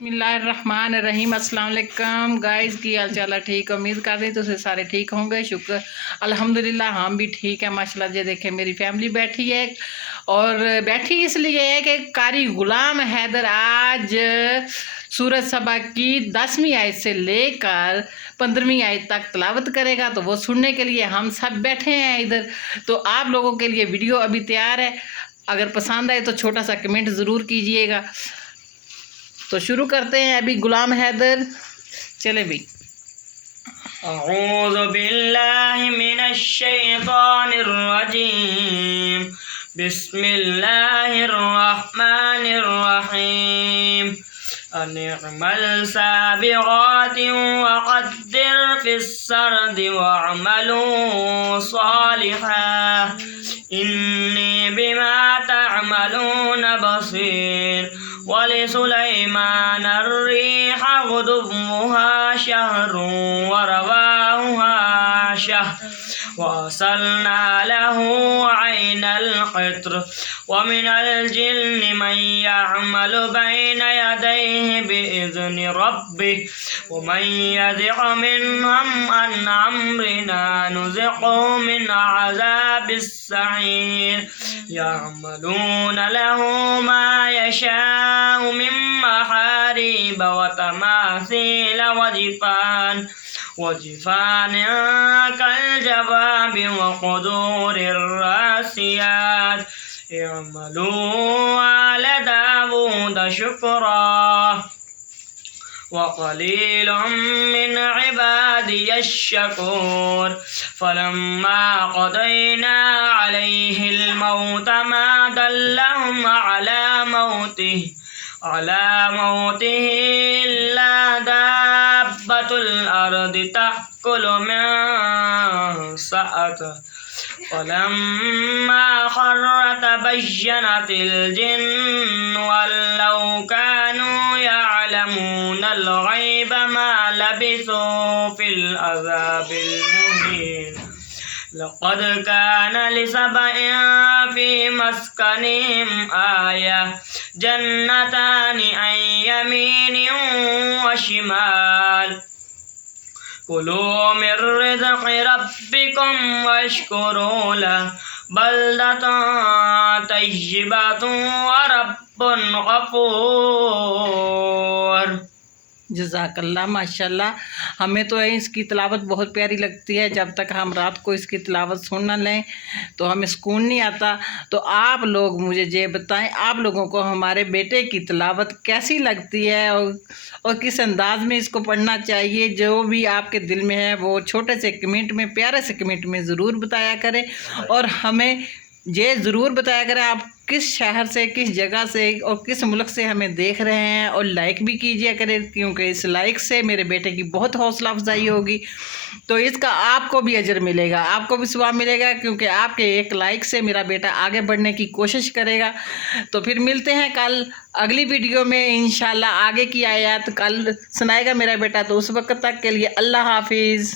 बिस्मिल्लाहिर्रहमानिर्रहीम। अस्सलाम वालेकुम गाइस, की हाल चाल है? ठीक, उम्मीद करते हैं तो सारे ठीक होंगे। शुक्र अल्हम्दुलिल्लाह, हम भी ठीक है माशाल्लाह। ये देखें मेरी फैमिली बैठी है और बैठी इसलिए है कि कारी गुलाम हैदर आज सूरज सबा की 10वीं आयत से लेकर 15वीं आयत तक तलावत करेगा, तो वो सुनने के लिए हम सब बैठे हैं इधर। तो आप लोगों के लिए वीडियो अभी तैयार है, अगर पसंद आए तो छोटा सा कमेंट ज़रूर कीजिएगा। तो शुरू करते हैं अभी गुलाम हैदर, चले भी। अऊज़ु बिल्लाहि मिनश शैतानिर रजीम। बिस्मिल्लाहिर रहमानिर रहीम। अनिअमल साबिगातिन वक़द्दिर फिस सर्दि वअमलू सालिहान इन्नी बिमा तअमलून बसीर। वलिसुलैमान अर्रीह गुदुव्वुहा शहरुन वरवाहुहा शहर वअसलना लहू ऐनल क़ित्र वमिनल जिन्नि मन यअमलु बैन यदैहि बिइज़्नि रब्बिह वमन यज़िग़ मिनहुम अन अम्रिना नुज़िग़हु मिन अज़ाबिस सईर। यअमलून लहू मा यशाअ मिन महारीब वतमासील वजिफान कलजवाब वक़ुदूरिर रासियात। इअमलू आल दावूद शुक्रा वक़लीलुम मिन इबादियश शकूर। फलम्मा क़दैना अलैहिल मौत मा दल्लहुम अला मौतिही इल्ला दाब्बतुल अर्दि तअकुलु मिन सअतिही। फलम्मा खर्र तबय्यनतिल जिन्नु अन लौ कानू यअलमूनल गैब मा लबिसू फिल अज़ाबिल मुहीन। लक़द कान लिसबइन फ़ी मस्कनिहिम आया जन्नतानि अन यमीनिन व शिमाल। कुलू मिन रिज़्क़ि रब्बिकुम वश्कुरू लहु बल्दतुन तय्यिबतुन व रब्बुन गफूर। जज़ाकल्लाह माशाल्लाह। हमें तो इसकी तिलावत बहुत प्यारी लगती है। जब तक हम रात को इसकी तिलावत सुन न लें तो हमें सुकून नहीं आता। तो आप लोग मुझे ये बताएं, आप लोगों को हमारे बेटे की तिलावत कैसी लगती है और किस अंदाज में इसको पढ़ना चाहिए। जो भी आपके दिल में है वो छोटे से कमेंट में, प्यारे से कमेंट में ज़रूर बताया करें। और हमें ये ज़रूर बताया करें आप किस शहर से, किस जगह से और किस मुल्क से हमें देख रहे हैं। और लाइक भी कीजिए करें, क्योंकि इस लाइक से मेरे बेटे की बहुत हौसला अफजाई होगी। तो इसका आपको भी अजर मिलेगा, आपको भी सवाब मिलेगा, क्योंकि आपके एक लाइक से मेरा बेटा आगे बढ़ने की कोशिश करेगा। तो फिर मिलते हैं कल अगली वीडियो में इंशाल्लाह। आगे की आयत कल सुनाएगा मेरा बेटा। तो उस वक्त तक के लिए अल्लाह हाफिज़।